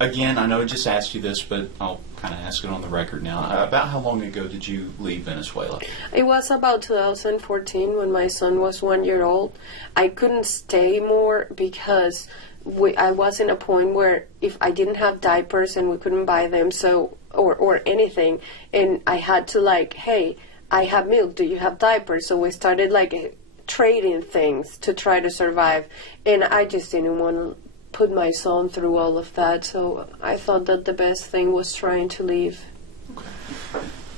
Again, I know I just asked you this, but I'll kind of ask it on the record now. About how long ago did you leave Venezuela? It was about 2014 when my son was 1 year old. I couldn't stay more because I was in a point where if I didn't have diapers and we couldn't buy them, or anything, and I had to hey, I have milk, do you have diapers? So we started trading things to try to survive, and I just didn't want to put my son through all of that, so I thought that the best thing was trying to leave. Okay.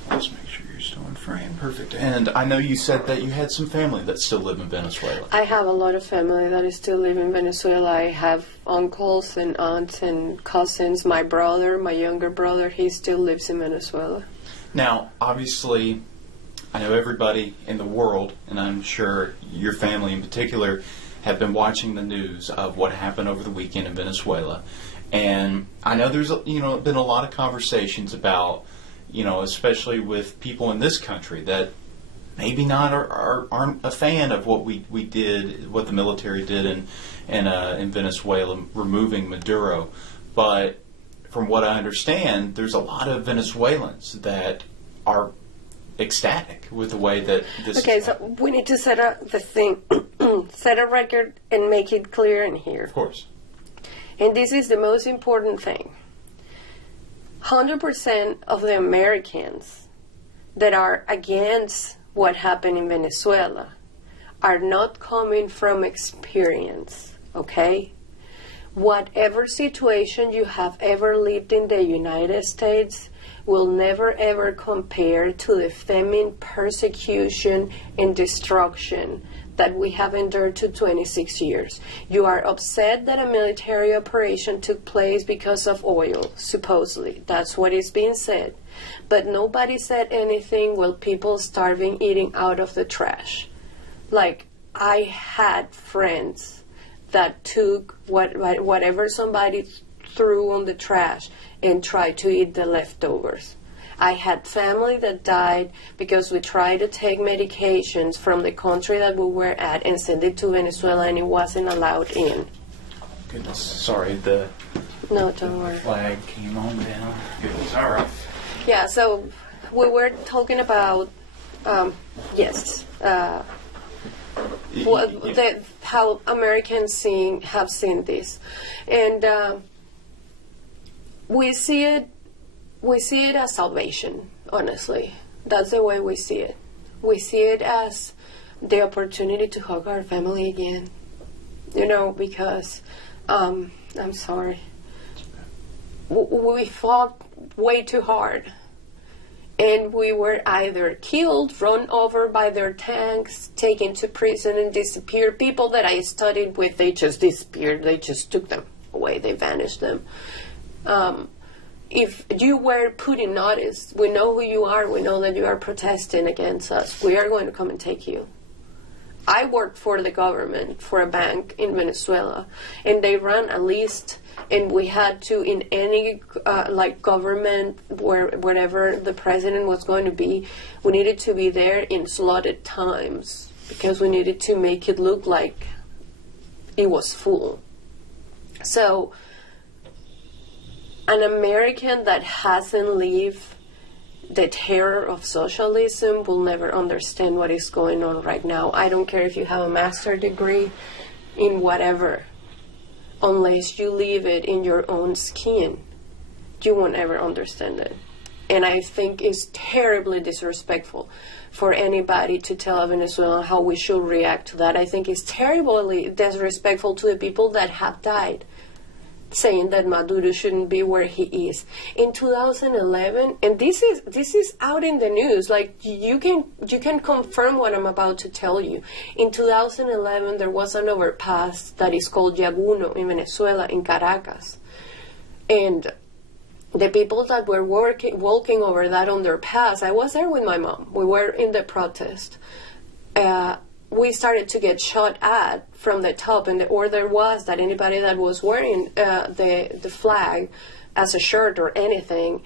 Let's make sure you're still in frame. Perfect. And I know you said that you had some family that still live in Venezuela. I have a lot of family that is still live in Venezuela. I have uncles and aunts and cousins. My brother, my younger brother, he still lives in Venezuela. Now, obviously, I know everybody in the world, and I'm sure your family in particular, have been watching the news of what happened over the weekend in Venezuela. And I know there's been a lot of conversations about, especially with people in this country that maybe aren't a fan of what we did, what the military did in Venezuela, removing Maduro. But from what I understand, there's a lot of Venezuelans that are ecstatic with the way that this. Okay, so we need to set a record and make it clear in here. Of course. And this is the most important thing. 100% of the Americans that are against what happened in Venezuela are not coming from experience, okay? Whatever situation you have ever lived in the United States will never ever compare to the famine, persecution, and destruction that we have endured to 26 years. You are upset that a military operation took place because of oil, supposedly. That's what is being said. But nobody said anything while people starving, eating out of the trash. I had friends that took whatever somebody threw on the trash and tried to eat the leftovers. I had family that died because we tried to take medications from the country that we were at and send it to Venezuela, and it wasn't allowed in. Goodness, sorry, No, don't worry. Flag came on down. Goodness, all right. Yeah, so we were talking about, how Americans have seen this, and we see it as salvation. Honestly, that's the way we see it. We see it as the opportunity to hug our family again. Because I'm sorry, we fought way too hard. And we were either killed, run over by their tanks, taken to prison and disappeared. People that I studied with, they just disappeared. They just took them away. They vanished them. If you were put in notice, we know who you are. We know that you are protesting against us. We are going to come and take you. I worked for the government, for a bank in Venezuela, and they ran a list, and we had to, in any government, wherever the president was going to be, we needed to be there in slotted times because we needed to make it look like it was full. So an American that hasn't lived the terror of socialism will never understand what is going on right now. I don't care if you have a master's degree in whatever. Unless you live it in your own skin, you won't ever understand it. And I think it's terribly disrespectful for anybody to tell a Venezuelan how we should react to that. I think it's terribly disrespectful to the people that have died, saying that Maduro shouldn't be where he is. In 2011, and this is out in the news, you can confirm what I'm about to tell you. In 2011, there was an overpass that is called Yaguno in Venezuela, in Caracas. And the people that were walking over that underpass, I was there with my mom. We were in the protest. We started to get shot at from the top, and the order was that anybody that was wearing the flag as a shirt or anything,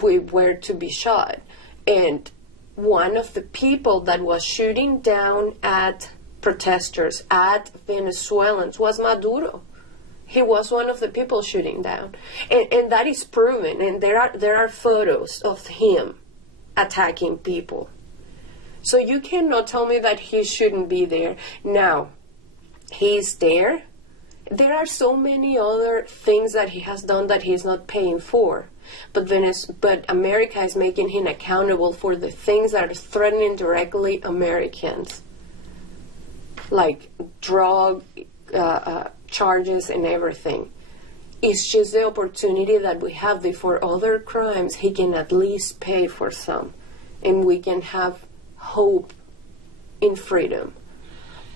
we were to be shot. And one of the people that was shooting down at protesters, at Venezuelans, was Maduro. He was one of the people shooting down. And that is proven. And there are photos of him attacking people. So you cannot tell me that he shouldn't be there. Now, he's there. There are so many other things that he has done that he's not paying for. But America is making him accountable for the things that are threatening directly Americans. Like drug charges and everything. It's just the opportunity that we have before other crimes, he can at least pay for some. And we can have hope in freedom.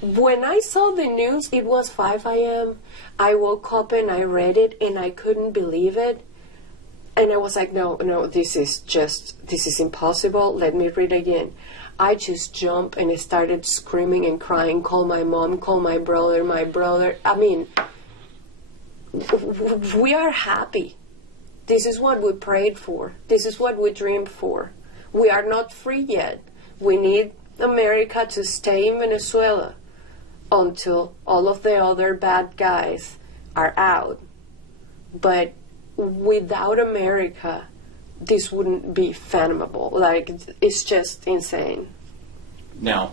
When I saw the news, it was 5 a.m. I woke up and I read it and I couldn't believe it. And I was like, no, this is impossible. Let me read again. I just jumped and I started screaming and crying, call my mom, call my brother. I mean, we are happy. This is what we prayed for. This is what we dreamed for. We are not free yet. We need America to stay in Venezuela until all of the other bad guys are out. But without America, this wouldn't be fathomable. Like, it's just insane. Now,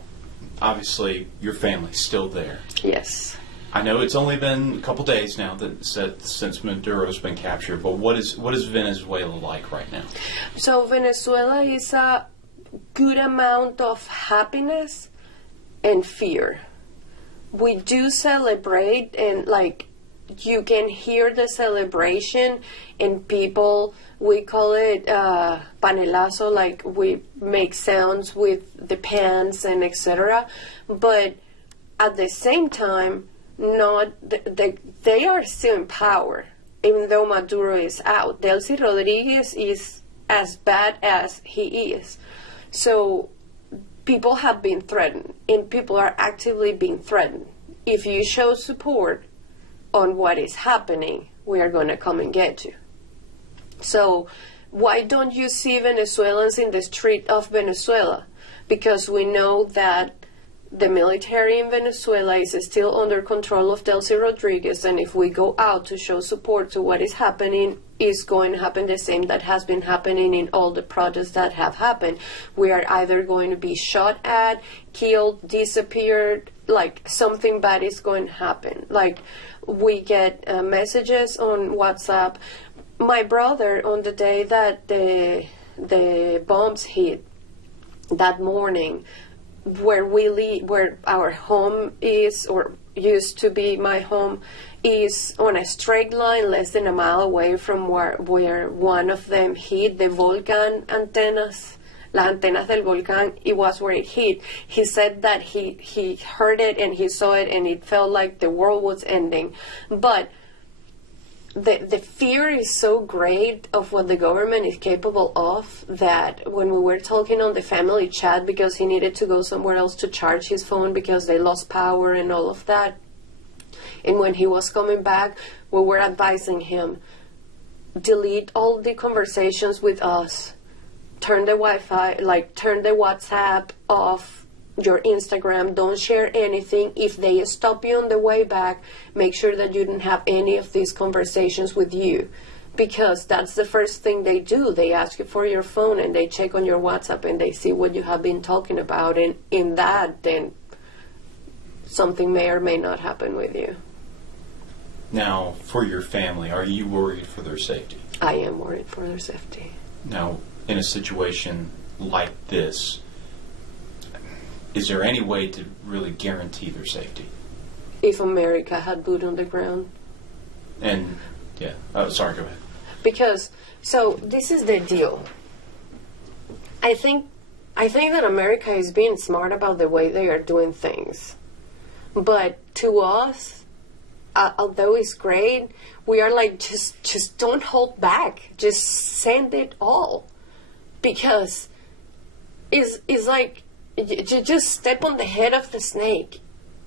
obviously, your family's still there. Yes. I know it's only been a couple days now since Maduro's been captured, but what is Venezuela like right now? So Venezuela is a good amount of happiness and fear. We do celebrate, and like you can hear the celebration, and people, we call it panelazo, like we make sounds with the pans and etc. But at the same time, they are still in power, even though Maduro is out. Delcy Rodriguez is as bad as he is. So people have been threatened, and people are actively being threatened. If you show support on what is happening, we are going to come and get you. So why don't you see Venezuelans in the street of Venezuela? Because we know that the military in Venezuela is still under control of Delcy Rodriguez, and if we go out to show support to what is happening, is going to happen the same that has been happening in all the protests that have happened. We are either going to be shot at, killed, disappeared, like something bad is going to happen. Like we get messages on WhatsApp. My brother, on the day that the bombs hit, that morning, where our home is, or used to be my home, is on a straight line less than a mile away from where one of them hit, the volcan antennas, las antenas del volcán. It was where it hit. He said that he heard it and he saw it and it felt like the world was ending. But the fear is so great of what the government is capable of that when we were talking on the family chat, because he needed to go somewhere else to charge his phone because they lost power and all of that, and when he was coming back, we were advising him, delete all the conversations with us, turn the Wi-Fi, like turn the WhatsApp off, your Instagram, don't share anything. If they stop you on the way back, make sure that you don't have any of these conversations with you, because that's the first thing they do. They ask you for your phone and they check on your WhatsApp and they see what you have been talking about, and in that, then something may or may not happen with you. Now, for your family, are you worried for their safety? I am worried for their safety. Now, in a situation like this, is there any way to really guarantee their safety? If America had boot on the ground. And, yeah. Oh, sorry, go ahead. Because, so, this is the deal. I think that America is being smart about the way they are doing things. But to us, although it's great, we are like, just don't hold back. Just send it all. Because it's like, you just step on the head of the snake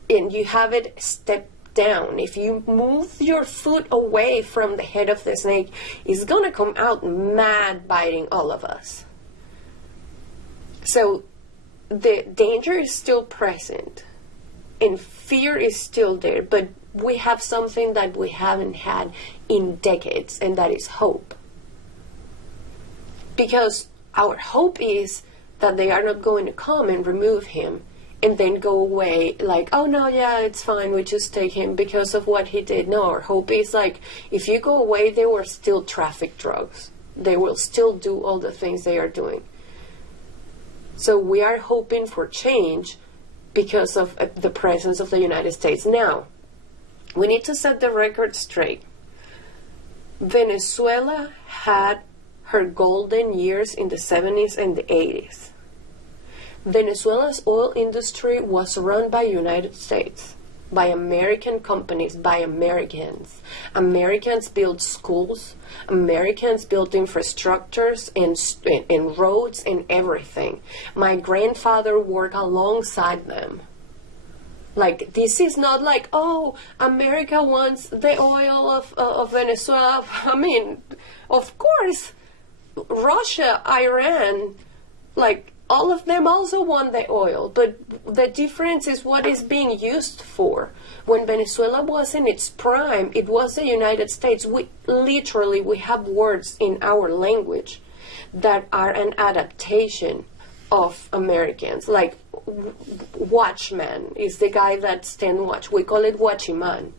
and you have it step down. If you move your foot away from the head of the snake, it's going to come out mad, biting all of us. So the danger is still present and fear is still there, but we have something that we haven't had in decades, and that is hope. Because our hope is that they are not going to come and remove him and then go away like, oh no, yeah, it's fine, we just take him because of what he did. No, our hope is like, if you go away, they will still traffic drugs. They will still do all the things they are doing. So we are hoping for change because of the presence of the United States. Now, we need to set the record straight. Venezuela had her golden years in the 70s and the 80s. Venezuela's oil industry was run by United States, by American companies, by Americans. Americans built schools, Americans built infrastructures and roads and everything. My grandfather worked alongside them. Like, this is not like, oh, America wants the oil of Venezuela. I mean, of course, Russia, Iran, like, all of them also want the oil, but the difference is what is being used for. When Venezuela was in its prime, it was the United States. We have words in our language that are an adaptation of Americans. Like, watchman is the guy that stand watch. We call it watchman.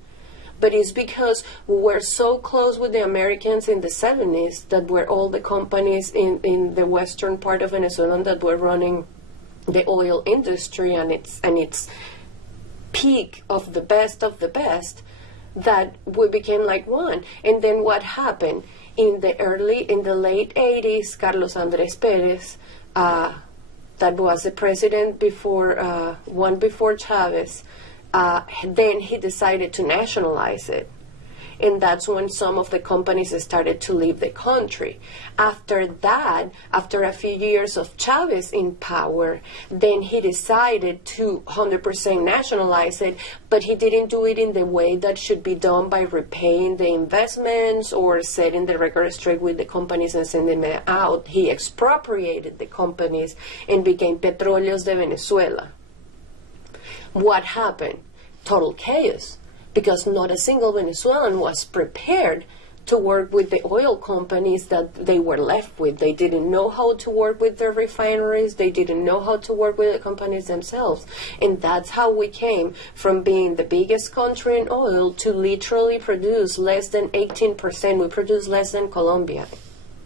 But it's because we were so close with the Americans in the 70s that were all the companies in the western part of Venezuela that were running the oil industry and its peak of the best that we became like one. And then what happened? In the late 80s, Carlos Andrés Pérez, that was the president before Chavez, then he decided to nationalize it. And that's when some of the companies started to leave the country. After that, after a few years of Chavez in power, then he decided to 100% nationalize it, but he didn't do it in the way that should be done by repaying the investments or setting the record straight with the companies and sending them out. He expropriated the companies and became Petróleos de Venezuela. What happened? Total chaos, because not a single Venezuelan was prepared to work with the oil companies that they were left with. They didn't know how to work with their refineries. They didn't know how to work with the companies themselves. And that's how we came from being the biggest country in oil to literally produce less than 18%. We produce less than Colombia.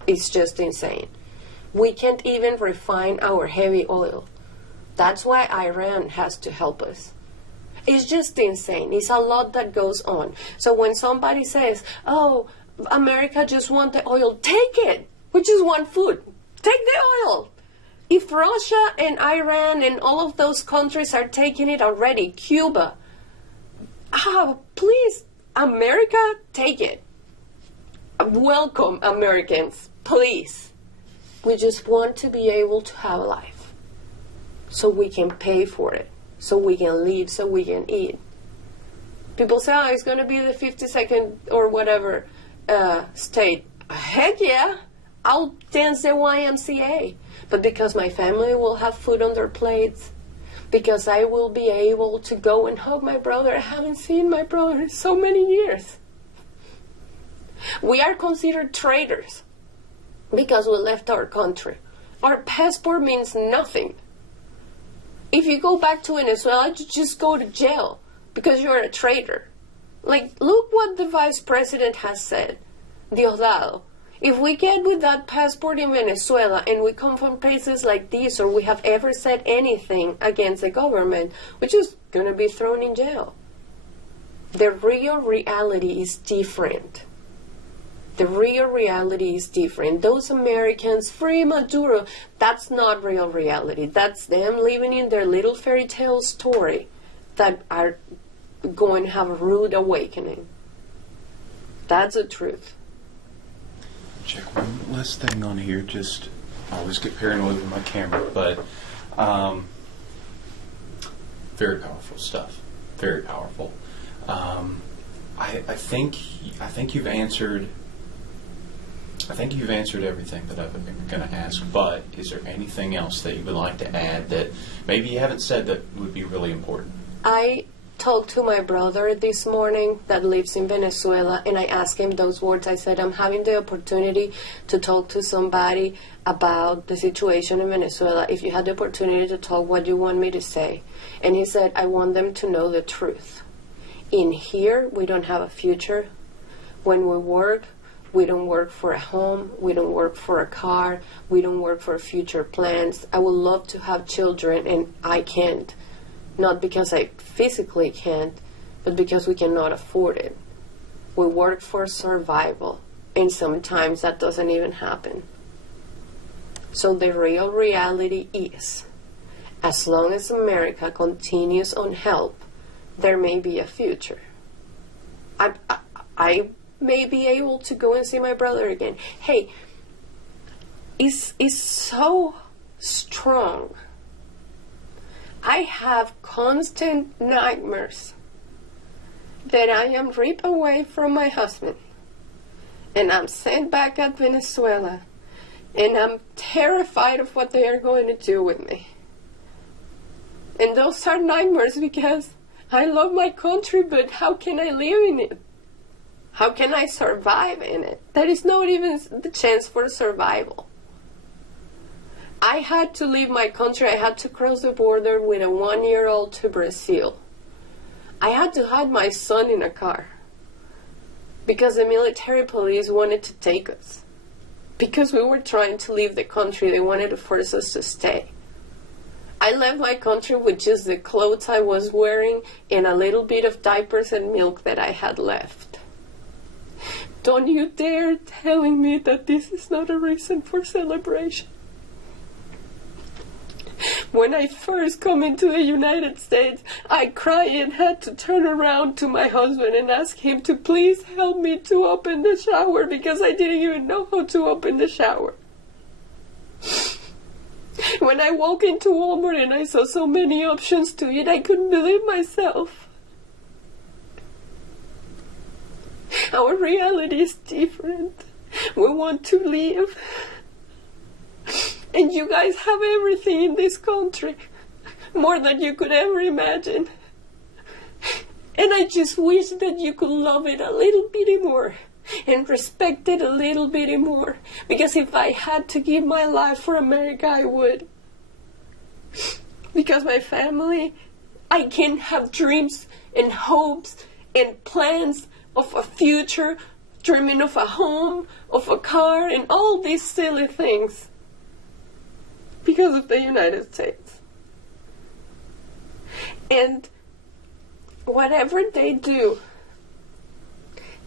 It's just insane. We can't even refine our heavy oil. That's why Iran has to help us. It's just insane. It's a lot that goes on. So when somebody says, oh, America just wants the oil, take it. We just want food. Take the oil. If Russia and Iran and all of those countries are taking it already, Cuba, please, America, take it. Welcome, Americans, please. We just want to be able to have a life so we can pay for it, so we can live, so we can eat. People say, oh, it's going to be the 52nd or whatever state. Heck yeah, I'll dance the YMCA. But because my family will have food on their plates, because I will be able to go and hug my brother. I haven't seen my brother in so many years. We are considered traitors because we left our country. Our passport means nothing. If you go back to Venezuela, you just go to jail because you're a traitor. Like, look what the vice president has said, Diosdado. If we get with that passport in Venezuela and we come from places like this, or we have ever said anything against the government, we're just going to be thrown in jail. The real reality is different. The real reality is different. Those Americans, free Maduro, that's not real reality. That's them living in their little fairy tale story that are going to have a rude awakening. That's the truth. Check one last thing on here. Just, I always get paranoid with my camera, but very powerful stuff. Very powerful. I think you've answered. I think you've answered everything that I've been going to ask. But is there anything else that you would like to add that maybe you haven't said that would be really important? I talked to my brother this morning that lives in Venezuela, and I asked him those words. I said, I'm having the opportunity to talk to somebody about the situation in Venezuela. If you had the opportunity to talk, what do you want me to say? And he said, I want them to know the truth. In here, we don't have a future. When we work, we don't work for a home. We don't work for a car. We don't work for future plans. I would love to have children, and I can't. Not because I physically can't, but because we cannot afford it. We work for survival, and sometimes that doesn't even happen. So the real reality is, as long as America continues on help, there may be a future. I may be able to go and see my brother again. Hey, it's so strong. I have constant nightmares that I am ripped away from my husband and I'm sent back at Venezuela, and I'm terrified of what they are going to do with me. And those are nightmares because I love my country, but how can I live in it? How can I survive in it? There is not even the chance for survival. I had to leave my country. I had to cross the border with a 1-year-old to Brazil. I had to hide my son in a car because the military police wanted to take us. Because we were trying to leave the country, they wanted to force us to stay. I left my country with just the clothes I was wearing and a little bit of diapers and milk that I had left. Don't you dare telling me that this is not a reason for celebration. When I first come into the United States, I cried and had to turn around to my husband and ask him to please help me to open the shower because I didn't even know how to open the shower. When I walked into Walmart and I saw so many options to eat, I couldn't believe myself. Our reality is different. We want to live. And you guys have everything in this country, more than you could ever imagine. And I just wish that you could love it a little bit more and respect it a little bit more. Because if I had to give my life for America, I would. Because my family, I can have dreams and hopes and plans of a future, dreaming of a home, of a car, and all these silly things. Because of the United States. And whatever they do,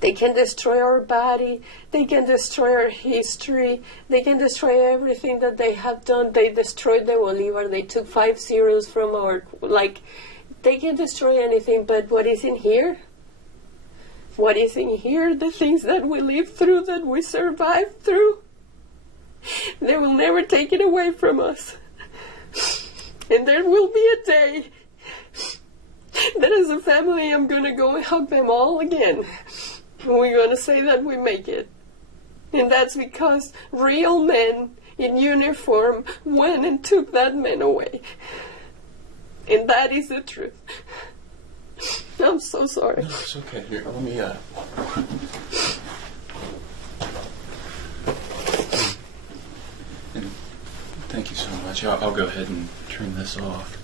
they can destroy our body, they can destroy our history, they can destroy everything that they have done. They destroyed the Bolivar, they took 5 zeros from our, they can destroy anything, but what is in here? What is in here? The things that we lived through, that we survived through. They will never take it away from us. And there will be a day that as a family I'm going to go and hug them all again. And we're going to say that we make it. And that's because real men in uniform went and took that man away. And that is the truth. I'm so sorry. No, it's okay. Here, let me, Thank you so much. I'll go ahead and turn this off.